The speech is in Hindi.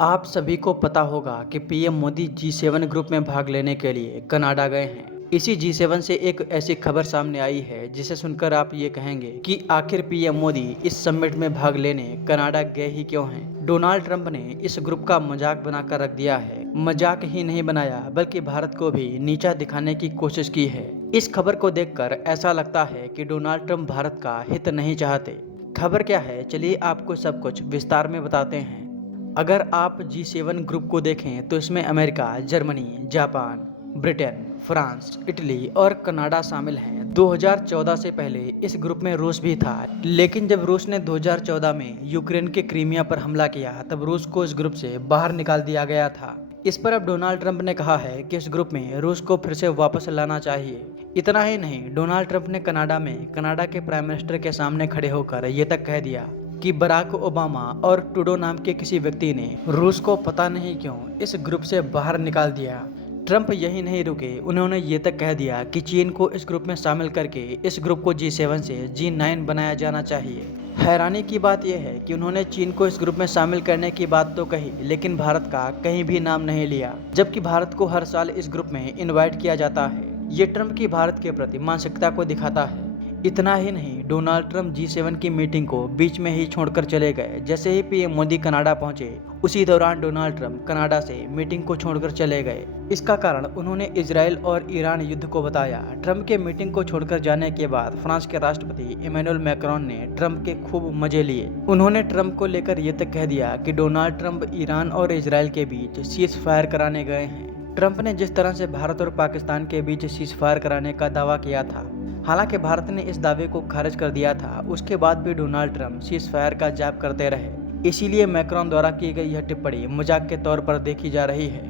आप सभी को पता होगा कि पीएम मोदी जी7 ग्रुप में भाग लेने के लिए कनाडा गए हैं। इसी जी7 से एक ऐसी खबर सामने आई है जिसे सुनकर आप ये कहेंगे कि आखिर पीएम मोदी इस समिट में भाग लेने कनाडा गए ही क्यों हैं। डोनाल्ड ट्रंप ने इस ग्रुप का मजाक बनाकर रख दिया है। मजाक ही नहीं बनाया बल्कि भारत को भी नीचा दिखाने की कोशिश की है। इस खबर को देखकर ऐसा लगता है कि डोनाल्ड ट्रंप भारत का हित नहीं चाहते। खबर क्या है, चलिए आपको सब कुछ विस्तार में बताते हैं। अगर आप जी7 ग्रुप को देखें तो इसमें America, Germany, Japan, Britain, France, Italy और कनाडा शामिल हैं। 2014 से पहले इस ग्रुप में रूस भी था, लेकिन जब रूस ने 2014 में यूक्रेन के क्रीमिया पर हमला किया तब रूस को इस ग्रुप से बाहर निकाल दिया गया था। इस पर अब डोनाल्ड ट्रंप ने कहा है कि इस ग्रुप में रूस को फिर से वापस लाना चाहिए। इतना ही नहीं, डोनाल्ड ट्रंप ने कनाडा में कनाडा के प्राइम मिनिस्टर के सामने खड़े होकर ये तक कह दिया कि बराक ओबामा और ट्रूडो नाम के किसी व्यक्ति ने रूस को पता नहीं क्यों इस ग्रुप से बाहर निकाल दिया। ट्रंप यही नहीं रुके, उन्होंने ये तक कह दिया कि चीन को इस ग्रुप में शामिल करके इस ग्रुप को जी7 से जी9 बनाया जाना चाहिए। हैरानी की बात यह है कि उन्होंने चीन को इस ग्रुप में शामिल करने की बात तो कही, लेकिन भारत का कहीं भी नाम नहीं लिया, जबकि भारत को हर साल इस ग्रुप में इन्वाइट किया जाता है। ये ट्रंप की भारत के प्रति मानसिकता को दिखाता है। इतना ही नहीं, डोनाल्ड ट्रंप जी7 की मीटिंग को बीच में ही छोड़कर चले गए। जैसे ही पीएम मोदी कनाडा पहुंचे, उसी दौरान डोनाल्ड ट्रंप कनाडा से मीटिंग को छोड़कर चले गए। इसका कारण उन्होंने इजराइल और ईरान युद्ध को बताया। ट्रंप के मीटिंग को छोड़कर जाने के बाद फ्रांस के राष्ट्रपति इमैनुअल मैक्रोन ने ट्रंप के खूब मजे लिए। उन्होंने ट्रंप को लेकर ये तक कह दिया कि डोनाल्ड ट्रंप ईरान और इजराइल के बीच सीज फायर कराने गए हैं। ट्रंप ने जिस तरह से भारत और पाकिस्तान के बीच सीज फायर कराने का दावा किया था, हालांकि भारत ने इस दावे को खारिज कर दिया था, उसके बाद भी डोनाल्ड ट्रंप सीज फायर का जाप करते रहे। इसीलिए मैक्रोन द्वारा की गई यह टिप्पणी मजाक के तौर पर देखी जा रही है।